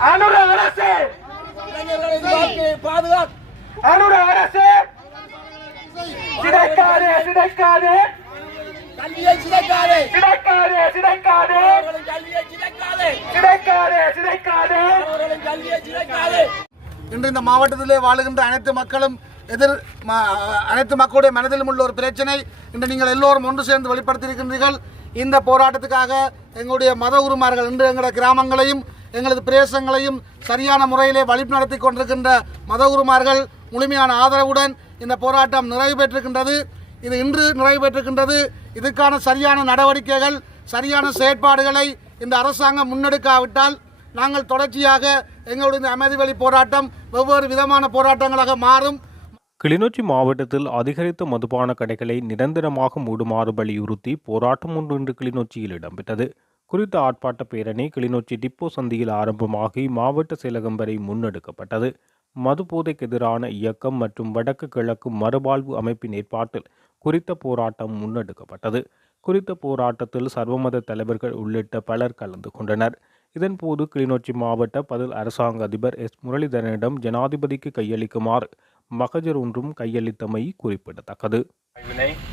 அரசு அரசு! சிதைக்காதே சிதைக்காதே கல்வியை சிதைக்காதே சிதைக்காதே! சிதைக்காதே கல்வியை சிதைக்காதே! சிதைக்காதே சிதைக்காதே! கல்வியை சிதைக்காதே இன்று இந்த மாவட்டத்திலே வாழுகின்ற அனைத்து மக்களும் எதிர் அனைத்து மக்களுடைய மனதிலும் உள்ள ஒரு பிரச்சனை. இன்று நீங்கள் எல்லோரும் ஒன்று சேர்ந்து வெளிப்படுத்தியிருக்கின்றீர்கள். இந்த போராட்டத்துக்காக எங்களுடைய மத உருமார்கள் இன்று எங்களுடைய கிராமங்களையும் எங்களது பிரதேசங்களையும் சரியான முறையிலே வழிநடத்தி கொண்டிருக்கின்ற மத உருமார்கள் முழுமையான ஆதரவுடன் இந்த போராட்டம் நிறைவு பெற்றிருக்கின்றது. இது இன்று நிறைவு பெற்றிருக்கின்றது. இதுக்கான சரியான நடவடிக்கைகள் சரியான செயற்பாடுகளை இந்த அரசாங்கம் முன்னெடுக்காவிட்டால் நாங்கள் தொடர்ச்சியாக எங்களுடைய இந்த அமைதி வழி போராட்டம் வெவ்வேறு விதமான போராட்டங்களாக மாறும். கிளிநொச்சி மாவட்டத்தில் அதிகரித்த மதுபான கடைகளை நிரந்தரமாக மூடுமாறு வலியுறுத்தி போராட்டம் ஒன்று இன்று கிளிநொச்சியில் இடம்பெற்றது. குறித்த ஆர்ப்பாட்ட பேரணி கிளிநொச்சி டிப்போ சந்தியில் ஆரம்பமாகி மாவட்ட செயலகம் வரை முன்னெடுக்கப்பட்டது. மதுபோதைக்கு எதிரான இயக்கம் மற்றும் வடக்கு கிழக்கு மறுவாழ்வு அமைப்பின் ஏற்பாட்டில் குறித்த போராட்டம் முன்னெடுக்கப்பட்டது. குறித்த போராட்டத்தில் சர்வமத தலைவர்கள் உள்ளிட்ட பலர் கலந்து கொண்டனர். இதன்போது கிளிநொச்சி மாவட்ட பதில் அரசாங்க அதிபர் எஸ். முரளிதரனிடம் ஜனாதிபதிக்கு கையளிக்குமாறு மகஜர் ஒன்றும் கையளித்தமை குறிப்பிடத்தக்கது.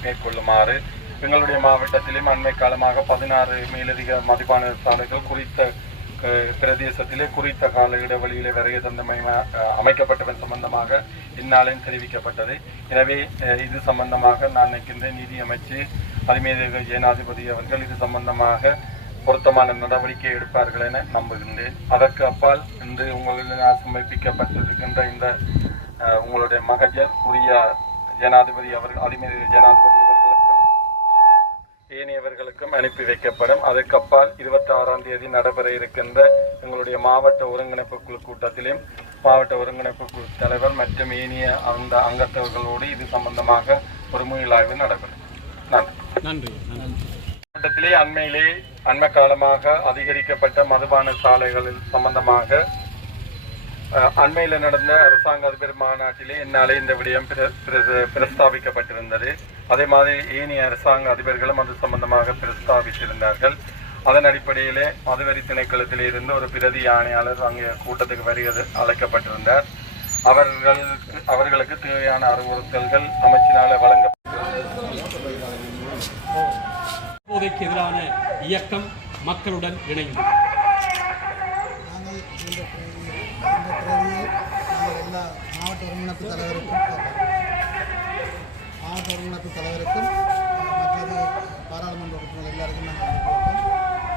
மேற்கொள்ளுமாறு எங்களுடைய மாவட்டத்திலும் அண்மை காலமாக பதினாறு மேலதிக மதிப்பான சாலைகள் குறித்த பிரதேசத்திலே குறித்த கால இடைவெளியிலே வரைய தந்தமை அமைக்கப்பட்டவன் சம்பந்தமாக இந்நாளில் தெரிவிக்கப்பட்டது. எனவே இது சம்பந்தமாக நான் நினைக்கின்றேன் நிதியமைச்சு அதிமேதக ஜனாதிபதி அவர்கள் இது சம்பந்தமாக பொருத்தமான நடவடிக்கை எடுப்பார்கள் என நம்புகின்றேன். அதற்கு அப்பால் இன்று உங்களிடம் சமர்ப்பிக்கப்பட்டிருக்கின்ற இந்த உங்களுடைய மகஜர் உரிய ஜனாதிபதி அவர்கள் அதிமேதக ஜனாதிபதி ஏனையவர்களுக்கும் அனுப்பி வைக்கப்படும். அதற்கு அப்பால் இருபத்தி ஆறாம் தேதி நடைபெற இருக்கின்ற எங்களுடைய மாவட்ட ஒருங்கிணைப்பு குழு கூட்டத்திலும் மாவட்ட ஒருங்கிணைப்பு குழு தலைவர் மற்றும் ஏனைய அந்த அங்கத்தவர்களோடு இது சம்பந்தமாக ஒரு மீளாய்வு நடைபெறும். நன்றி. மாவட்டத்திலே அண்மையிலே அண்மை காலமாக அதிகரிக்கப்பட்ட மதுபான சாலைகளில் சம்பந்தமாக அண்மையில் நடந்த அரசாங்க அதிபர் மாநாட்டிலே என்னாலே இந்த விடயம் பிரஸ்தாபிக்கப்பட்டிருந்தது. அதே மாதிரி ஏனைய அரசாங்க அதிபர்களும் அது சம்பந்தமாக பிரஸ்தாபித்திருந்தார்கள். அதன் அடிப்படையிலே மதுவரி திணைக்களத்தில் இருந்து ஒரு பிரதி ஆணையாளர் அங்கே கூட்டத்துக்கு வருகிறது அழைக்கப்பட்டிருந்தார். அவர்களுக்கு அவர்களுக்கு தேவையான அறிவுறுத்தல்கள் அமைச்சினால வழங்க எதிரான இயக்கம் மக்களுடன் இணைந்து. மாவட்ட தலைவருக்கும் மாநாட்டு ஒருங்கிணைப்பு தலைவருக்கும் மற்றது பாராளுமன்ற உறுப்பினர் எல்லாருக்கும் நாங்கள்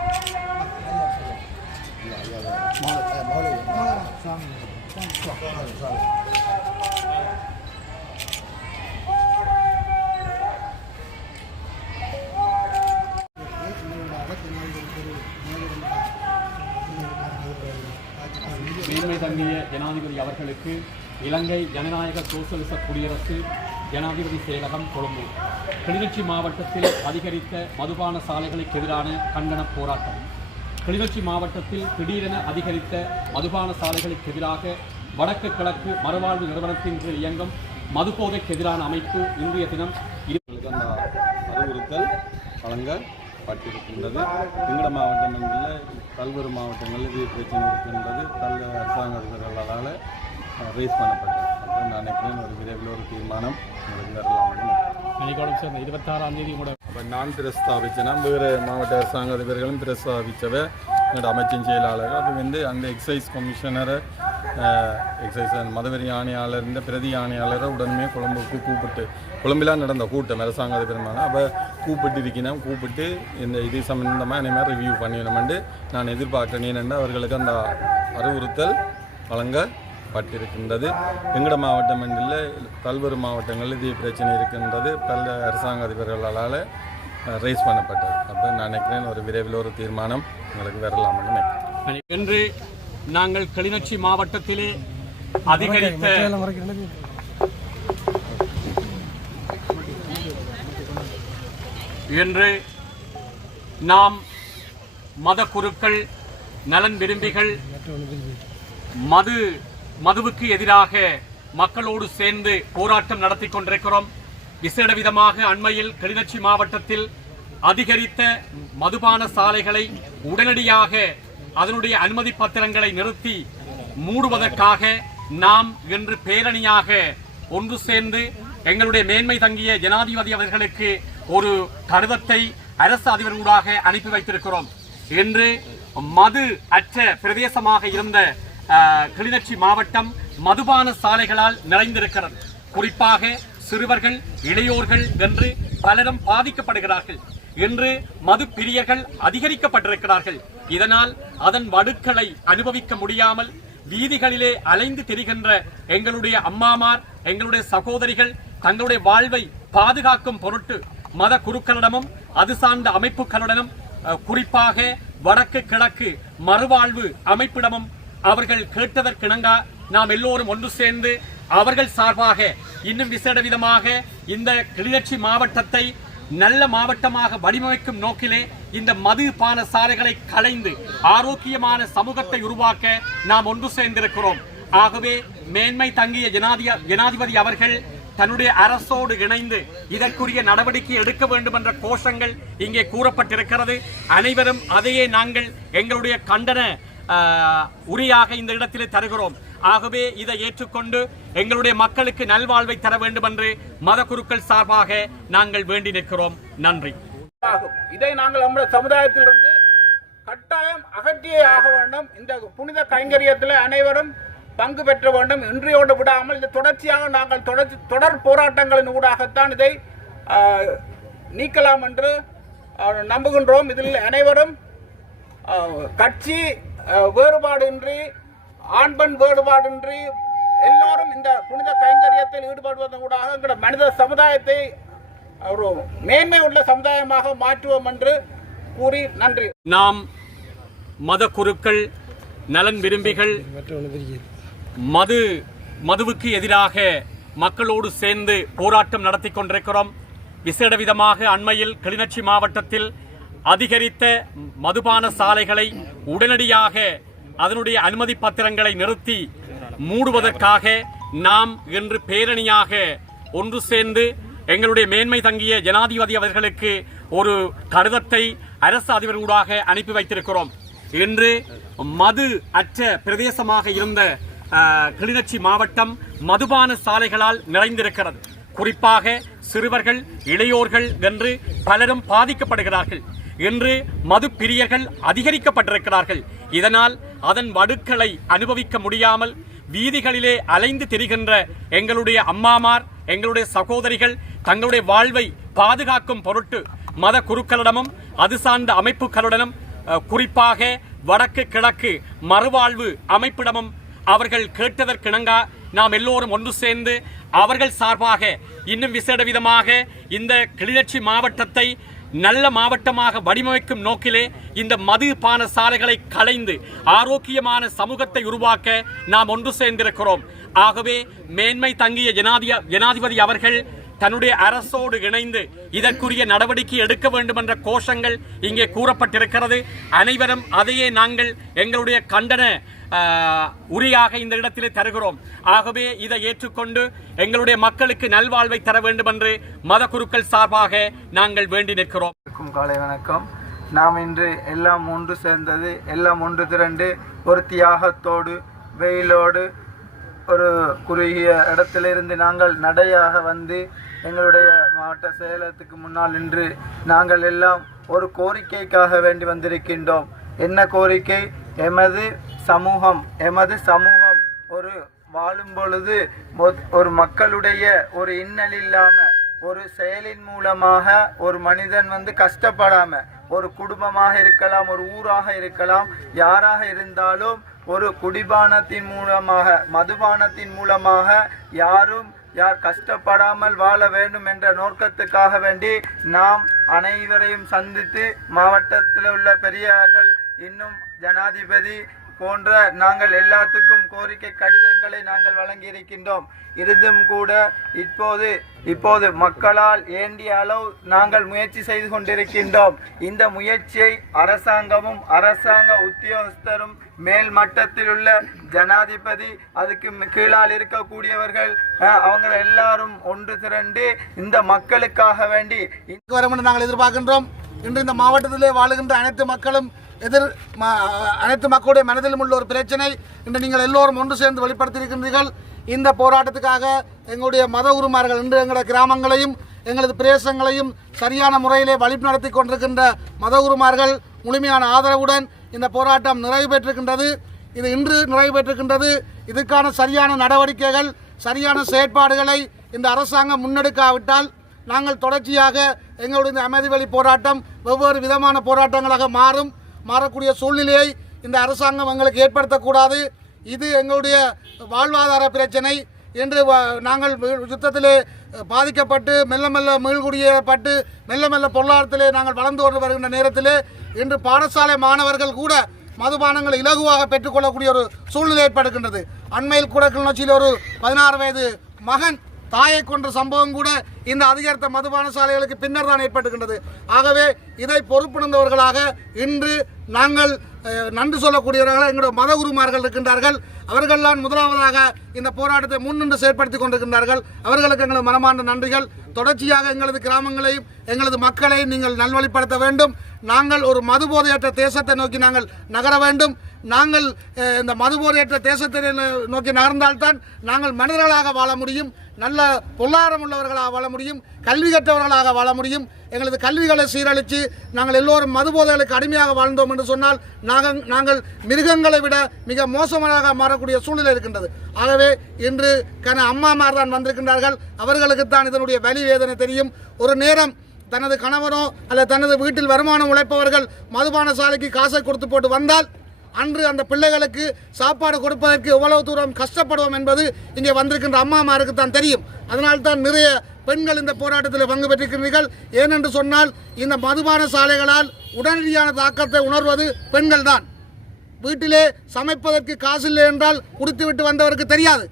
மேன்மை தங்கிய ஜனாதிபதி அவர்களுக்கு இலங்கை ஜனநாயக சோசலிச குடியரசு ஜனாதிபதி செயலகம் கொழும்பு. கிளிநொச்சி மாவட்டத்தில் அதிகரித்த மதுபான சாலைகளுக்கு எதிரான கண்டன போராட்டம். கிளிநொச்சி மாவட்டத்தில் திடீரென அதிகரித்த மதுபான சாலைகளுக்கு எதிராக வடக்கு கிழக்கு மறுவாழ்வு நிறுவனத்தின் கீழ் இயங்கும் மதுபோதைக்கு எதிரான அமைப்பு இன்றைய தினம் இவர்களுக்கு அந்த அறிவுறுத்தல் வழங்கப்பட்டிருக்கின்றது. எங்கட மாவட்டம் என்கிற பல்வேறு மாவட்டங்களில் இது பிரச்சனை இருக்கின்றது. பல்வேறு அரசாங்க அதிகாரிகளால் ரைஸ் பண்ணப்பட்டது. அப்போ நான் நினைக்கிறேன் ஒரு விரைவில் ஒரு தீர்மானம் உங்களுக்கு வரலாம். இருபத்தாறாம் தேதி கூட. அப்போ நான் பிரஸ்தாபிச்சேன்னா வேறு மாவட்ட அரசாங்க அதிபர்களும் பிரஸ்தாபித்தவ என்னோட அமைச்சின் செயலாளர். அது வந்து அந்த எக்ஸைஸ் கமிஷனரை எக்ஸைஸ் மதவெறி ஆணையாளர் இந்த பிரதி ஆணையாளரை உடனே கொழும்புக்கு கூப்பிட்டு கொழும்பிலாம் நடந்த கூட்டம் அரசாங்க அதிபருமான. அப்போ கூப்பிட்டு இருக்கணும் கூப்பிட்டு இந்த இது சம்மந்தமாக என்னை மாதிரி ரிவ்யூ பண்ணிடணுமெண்டு நான் எதிர்பார்க்கிறேன். ஏனென்றால் அவர்களுக்கு அந்த அறிவுறுத்தல் பட்டிருக்கின்றது. எங்கட மாவட்டம் என்றில் பல்வேறு மாவட்டங்களில் இது பிரச்சனை இருக்கின்றது. பல அரசாங்க அதிபர்களால் ரைஸ் பண்ணப்பட்டது. அப்போ நான் நினைக்கிறேன் ஒரு விரைவில் ஒரு தீர்மானம் எங்களுக்கு வரலாம்னு நினைக்கிறேன். என்று நாங்கள் கிளிநொச்சி மாவட்டத்திலே அதிகரித்த என்று நாம் மத குருக்கள் நலன் விரும்பிகள் மது மதுவுக்கு எதிராக மக்களோடு சேர்ந்து போராட்டம் நடத்தி கொண்டிருக்கிறோம். விசேட விதமாக அண்மையில் கிளிநொச்சி மாவட்டத்தில் அதிகரித்த மதுபான சாலைகளை உடனடியாக அதனுடைய அனுமதி பத்திரங்களை நிறுத்தி மூடுவதற்காக நாம் இன்று பேரணியாக ஒன்று சேர்ந்து எங்களுடைய மேன்மை தங்கிய ஜனாதிபதி அவர்களுக்கு ஒரு கடிதத்தை அரசு அதிபர்களூடாக அனுப்பி வைத்திருக்கிறோம். இன்று மது அற்ற பிரதேசமாக இருந்த கிளிநொச்சி மாவட்டம் மதுபான சாலைகளால் நிறைந்திருக்கிறது. குறிப்பாக சிறுவர்கள் இளையோர்கள் என்று பலரும் பாதிக்கப்படுகிறார்கள். இன்று மது பிரியர்கள் அதிகரிக்கப்பட்டிருக்கிறார்கள். இதனால் அதன் வடுக்களை அனுபவிக்க முடியாமல் வீதிகளிலே அலைந்து திரிகின்ற எங்களுடைய அம்மாமார் எங்களுடைய சகோதரிகள் தங்களுடைய வாழ்வை பாதுகாக்கும் பொருட்டு மத குருக்களிடமும் அது சார்ந்த அமைப்புகளுடனும் குறிப்பாக வடக்கு கிழக்கு மறுவாழ்வு அமைப்பிடமும் அவர்கள் கேட்டதற்கிணங்க நாம் எல்லோரும் ஒன்று சேர்ந்து அவர்கள் சார்பாக இன்னும் விசேட விதமாக இந்த கிளிநொச்சி மாவட்டத்தை நல்ல மாவட்டமாக வடிவமைக்கும் நோக்கிலே இந்த மது பான சாலைகளை களைந்து ஆரோக்கியமான சமூகத்தை உருவாக்க நாம் ஒன்று சேர்ந்திருக்கிறோம். ஆகவே மேன்மை தங்கிய ஜனாதிபதி ஜனாதிபதி அவர்கள் தன்னுடைய அரசோடு இணைந்து இதற்குரிய நடவடிக்கை எடுக்க வேண்டும் என்ற கோஷங்கள் இங்கே கூறப்பட்டிருக்கிறது. அனைவரும் அதையே நாங்கள் எங்களுடைய கண்டன உரியாக இந்த இடத்திலே தருகிறோம். ஆகவே இதை ஏற்றுக்கொண்டு எங்களுடைய மக்களுக்கு நல்வாழ்வை தர வேண்டும் என்று மத குருக்கள் சார்பாக நாங்கள் வேண்டி நிற்கிறோம். நன்றி. ஆகும் இதை நாங்கள் நம்முடைய சமுதாயத்திலிருந்து கட்டாயம் அகற்றியே ஆக வேண்டும். இந்த புனித கைங்கரியத்தில் அனைவரும் பங்கு பெற்ற வேண்டும். இன்றையோடு விடாமல் இது தொடர்ச்சியாக நாங்கள் தொடர்ச்சி தொடர் போராட்டங்களின் ஊடாகத்தான் இதை நீக்கலாம் என்று நம்புகின்றோம். இதில் அனைவரும் கட்சி வேறுபாடின்றி ஆண் பெண் வேறுபாடின்றி எல்லோரும் இந்த புனித கைங்கரியத்தில் ஈடுபடுவதன் கூட எங்களோட மனித சமுதாயத்தை ஒரு மேன்மை உள்ள சமுதாயமாக மாற்றுவோம் என்று கூறி நன்றி. நாம் மத குருக்கள் நலன் விரும்பிகள் மது மதுவுக்கு எதிராக மக்களோடு சேர்ந்து போராட்டம் நடத்தி கொண்டிருக்கிறோம். விசேட விதமாக அண்மையில் கிளிநொச்சி மாவட்டத்தில் அதிகரித்த மதுபான சாலைகளை உடனடியாக அதனுடைய அனுமதி பத்திரங்களை நிறுத்தி மூடுவதற்காக நாம் இன்று பேரணியாக ஒன்று சேர்ந்து எங்களுடைய மேன்மை தங்கிய ஜனாதிபதி அவர்களுக்கு ஒரு கடிதத்தை அரசு அதிபர்களூடாக அனுப்பி வைத்திருக்கிறோம். இன்று மது அற்ற பிரதேசமாக இருந்த கிளிநொச்சி மாவட்டம் மதுபான சாலைகளால் நிறைந்திருக்கிறது. குறிப்பாக சிறுவர்கள் இளையோர்கள் என்று பலரும் பாதிக்கப்படுகிறார்கள். இன்று மது பிரியர்கள் அதிகரிக்கப்பட்டிருக்கிறார்கள். இதனால் அதன் வடுக்களை அனுபவிக்க முடியாமல் வீதிகளிலே அலைந்து திரிகின்ற எங்களுடைய அம்மாமார் எங்களுடைய சகோதரிகள் தங்களுடைய வாழ்வை பாதுகாக்கும் பொருட்டு மத குருக்களிடமும் அது சார்ந்த அமைப்புகளுடனும் குறிப்பாக வடக்கு கிழக்கு மறுவாழ்வு அமைப்பிடமும் அவர்கள் கேட்டதற்கிணங்கா நாம் எல்லோரும் ஒன்று சேர்ந்து அவர்கள் சார்பாக இன்னும் விசேட விதமாக இந்த கிளிநொச்சி மாவட்டத்தை நல்ல மாவட்டமாக வடிவமைக்கும் நோக்கிலே இந்த மது பான சாலைகளை களைந்து ஆரோக்கியமான சமூகத்தை உருவாக்க நாம் ஒன்று சேர்ந்திருக்கிறோம். ஆகவே மேன்மை தங்கிய ஜனாதிபதி ஜனாதிபதி அவர்கள் தன்னுடைய அரசோடு இணைந்து இதற்குரிய நடவடிக்கை எடுக்க வேண்டும் என்ற கோஷங்கள் இங்கே கூறப்பட்டிருக்கிறது. அனைவரும் அதையே நாங்கள் எங்களுடைய கண்டன உரியாக இந்த இடத்திலே தருகிறோம். ஆகவே இதை ஏற்றுக்கொண்டு எங்களுடைய மக்களுக்கு நல்வாழ்வை தர வேண்டும் என்று மத குருக்கள் சார்பாக நாங்கள் வேண்டி நிற்கிறோம். காலை வணக்கம். நாம் இன்று எல்லாம் ஒன்று சேர்ந்தது எல்லாம் ஒன்று திரண்டு ஒரு தியாகத்தோடு வெயிலோடு ஒரு குறுகிய இடத்திலிருந்து நாங்கள் நடையாக வந்து எங்களுடைய மாவட்ட செயலகத்துக்கு முன்னால் நின்று நாங்கள் எல்லாம் ஒரு கோரிக்கைக்காக வேண்டி வந்திருக்கின்றோம். என்ன கோரிக்கை? எமது சமூகம் எமது சமூகம். ஒரு வாழும் பொழுது மொத்- ஒரு மக்களுடைய ஒரு இன்னல் இல்லாம ஒரு செயலின் மூலமாக ஒரு மனிதன் வந்து கஷ்டப்படாம ஒரு குடும்பமாக இருக்கலாம் ஒரு ஊராக இருக்கலாம் யாராக இருந்தாலும் ஒரு குடிபானத்தின் மூலமாக மதுபானத்தின் மூலமாக யாரும் யார் கஷ்டப்படாமல் வாழ வேண்டும் என்ற நோக்கத்துக்காக வேண்டி நாம் அனைவரையும் சந்தித்து மாவட்டத்தில் உள்ள பெரியார்கள் இன்னும் ஜனாதிபதி போன்ற நாங்கள் எல்லாத்துக்கும் கோரிக்கை கடிதங்களை நாங்கள் வழங்கி இருக்கின்றோம் இருந்தும் கூட இப்போது இப்போது மக்களால் ஏண்டிய அளவு நாங்கள் முயற்சி செய்து கொண்டிருக்கின்றோம். இந்த முயற்சியை அரசாங்கமும் அரசாங்க உத்தியோகஸ்தரும் மேல் மட்டத்தில் உள்ள ஜனாதிபதி அதுக்கு கீழால் இருக்கக்கூடியவர்கள் அவங்க எல்லாரும் ஒன்று திரண்டு இந்த மக்களுக்காக வேண்டி வரும் என்று நாங்கள் எதிர்பார்க்கின்றோம். இன்று இந்த மாவட்டத்திலே வாழுகின்ற அனைத்து மக்களும் எதிர் ம- அனைத்து மக்களுடைய மனதிலும் உள்ள ஒரு பிரச்சனை. இன்று நீங்கள் எல்லோரும் ஒன்று சேர்ந்து வெளிப்படுத்தியிருக்கின்றீர்கள். இந்த போராட்டத்துக்காக எங்களுடைய மத உருமார்கள் இன்று எங்களுடைய கிராமங்களையும் எங்களது பிரதேசங்களையும் சரியான முறையிலே வழிநடத்தி கொண்டிருக்கின்ற மத உருமார்கள் முழுமையான ஆதரவுடன் இந்த போராட்டம் நிறைவு பெற்றிருக்கின்றது. இது இன்று நிறைவு பெற்றிருக்கின்றது. இதுக்கான சரியான நடவடிக்கைகள் சரியான செயற்பாடுகளை இந்த அரசாங்கம் முன்னெடுக்காவிட்டால் நாங்கள் தொடர்ச்சியாக எங்களுடைய அமைதி வழி போராட்டம் வெவ்வேறு விதமான போராட்டங்களாக மாறும். மாறக்கூடிய சூழ்நிலையை இந்த அரசாங்கம் எங்களுக்கு ஏற்படுத்தக்கூடாது. இது எங்களுடைய வாழ்வாதார பிரச்சனை என்று வ- நாங்கள் யுத்தத்திலே பாதிக்கப்பட்டு மெல்ல மெல்ல மீள்குடியப்பட்டு மெல்ல மெல்ல பொருளாதாரத்திலே நாங்கள் வளர்ந்து கொண்டு வருகின்ற நேரத்திலே இன்று பாடசாலை மாணவர்கள் கூட மதுபானங்களை இலகுவாக பெற்றுக்கொள்ளக்கூடிய ஒரு சூழ்நிலை ஏற்படுகின்றது. அண்மையில் கூட கிளிநொச்சியில் ஒரு பதினாறு வயது மகன் தாயை கொன்ற சம்பவம் கூட இந்த அதிகரித்த மதுபான சாலைகளுக்கு பின்னர் தான் ஏற்பட்டுகின்றது. ஆகவே இதை பொறுப்புணர்ந்தவர்களாக இன்று நாங்கள் நன்றி சொல்லக்கூடியவர்கள் எங்களுடைய மதகுருமார்கள் இருக்கின்றார்கள். அவர்கள்தான் முதலாவதாக இந்த போராட்டத்தை முன்னின்று செயற்படுத்தி கொண்டிருக்கின்றார்கள். அவர்களுக்கு எங்களது மனமார்ந்த நன்றிகள். தொடர்ச்சியாக எங்களது கிராமங்களையும் எங்களது மக்களையும் நீங்கள் நல்வழிப்படுத்த வேண்டும். நாங்கள் ஒரு மதுபோதையற்ற தேசத்தை நோக்கி நாங்கள் நகர வேண்டும். நாங்கள் இந்த மதுபோதையற்ற தேசத்தை நோக்கி நகர்ந்தால்தான் நாங்கள் மனிதர்களாக வாழ முடியும். நல்ல பொருளாதாரம் உள்ளவர்களாக வாழ முடியும். கல்வி கற்றவர்களாக வாழ முடியும். எங்களது கல்விகளை சீரழித்து நாங்கள் எல்லோரும் மதுபோதைகளுக்கு அடிமையாக வாழ்ந்தோம் என்று சொன்னால் நாங்கள் நாங்கள் மிருகங்களை விட மிக மோசமாக மாறக்கூடிய சூழ்நிலை இருக்கின்றது. ஆகவே இன்று கன அம்மாமார் தான் வந்திருக்கின்றார்கள். அவர்களுக்குத்தான் இதனுடைய வலி வேதனை தெரியும். ஒரு நேரம் தனது கணவனோ அல்லது தனது வீட்டில் வருமானம் உழைப்பவர்கள் மதுபான சாலைக்கு காசை கொடுத்து போட்டு வந்தால் அன்று அந்த பிள்ளைகளுக்கு சாப்பாடு கொடுப்பதற்கு எவ்வளவு தூரம் கஷ்டப்படுவோம் என்பது இங்கே வந்திருக்கின்ற அம்மாமாருக்கு தான் தெரியும். அதனால்தான் நிறைய பெண்கள் இந்த போராட்டத்தில் பங்கு பெற்றிருக்கிறீர்கள் ஏனென்று சொன்னால் இந்த மதுபான சாலைகளால் உடனடியான தாக்கத்தை உணர்வது பெண்கள் தான். வீட்டிலே சமைப்பதற்கு காசு இல்லை என்றால் கொடுத்துவிட்டு வந்தவருக்கு தெரியாது.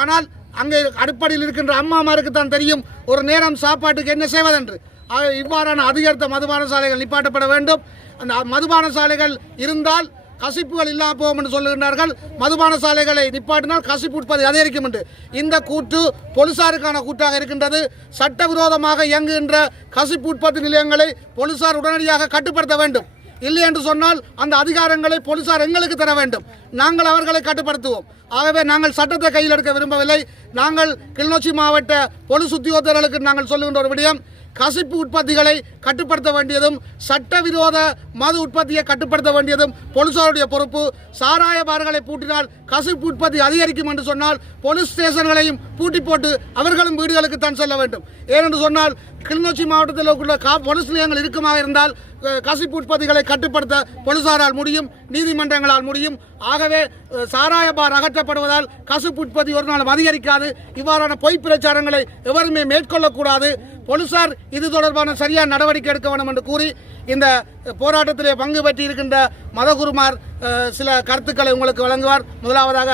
ஆனால் அங்கே அடிப்படையில் இருக்கின்ற அம்மாமாருக்கு தான் தெரியும் ஒரு நேரம் சாப்பாட்டுக்கு என்ன செய்வதென்று. இவ்வாறான அதிகரித்த மதுபான சாலைகள் நிப்பாட்டப்பட வேண்டும். அந்த மதுபான சாலைகள் இருந்தால் கசிப்புகள் இல்லாமல் போகும் என்று சொல்லுகின்றார்கள். மதுபான சாலைகளை நிப்பாட்டினால் கசிப்பு உற்பத்தி அதிகரிக்கும் என்று. இந்த கூற்று போலீசாருக்கான கூட்டாக இருக்கின்றது. சட்டவிரோதமாக இயங்குகின்ற கசிப்பு உற்பத்தி நிலையங்களை போலீசார் உடனடியாக கட்டுப்படுத்த வேண்டும். இல்லை என்று சொன்னால் அந்த அதிகாரங்களை போலீசார் எங்களுக்கு தர வேண்டும். நாங்கள் அவர்களை கட்டுப்படுத்துவோம். ஆகவே நாங்கள் சட்டத்தை கையில் எடுக்க விரும்பவில்லை. நாங்கள் கிளிநொச்சி மாவட்ட போலீஸ் உத்தியோகத்தர்களுக்கு நாங்கள் சொல்லுகின்ற ஒரு விடயம் கசிப்பு உற்பத்திகளை கட்டுப்படுத்த வேண்டியதும் சட்டவிரோத மது உற்பத்தியை கட்டுப்படுத்த வேண்டியதும் போலீசாருடைய பொறுப்பு. சாராய பார்களை பூட்டினால் கசிப்பு உற்பத்தி அதிகரிக்கும் என்று சொன்னால் போலீஸ் ஸ்டேஷன்களையும் பூட்டி போட்டு அவர்களும் வீடுகளுக்கு தான் செல்ல வேண்டும். ஏனென்று சொன்னால் கிளிநொச்சி மாவட்டத்தில் உள்ள கா போலீஸ் நிலையங்கள் இருக்குமாக இருந்தால் கசிப்பு உற்பத்திகளை கட்டுப்படுத்த போலீசாரால் முடியும் நீதிமன்றங்களால் முடியும். ஆகவே சாராய பார் அகற்றப்படுவதால் கசிப்பு உற்பத்தி ஒரு நாளும் அதிகரிக்காது. இவ்வாறான பொய் பிரச்சாரங்களை எவருமே மேற்கொள்ளக்கூடாது. போலீசார் இது தொடர்பான சரியான நடவடிக்கை எடுக்க வேண்டும் என்று கூறி இந்த போராட்டத்திலே பங்கு பெற்றிருக்கின்ற மதகுருமார் சில கருத்துக்களை உங்களுக்கு வழங்குவார். முதலாவதாக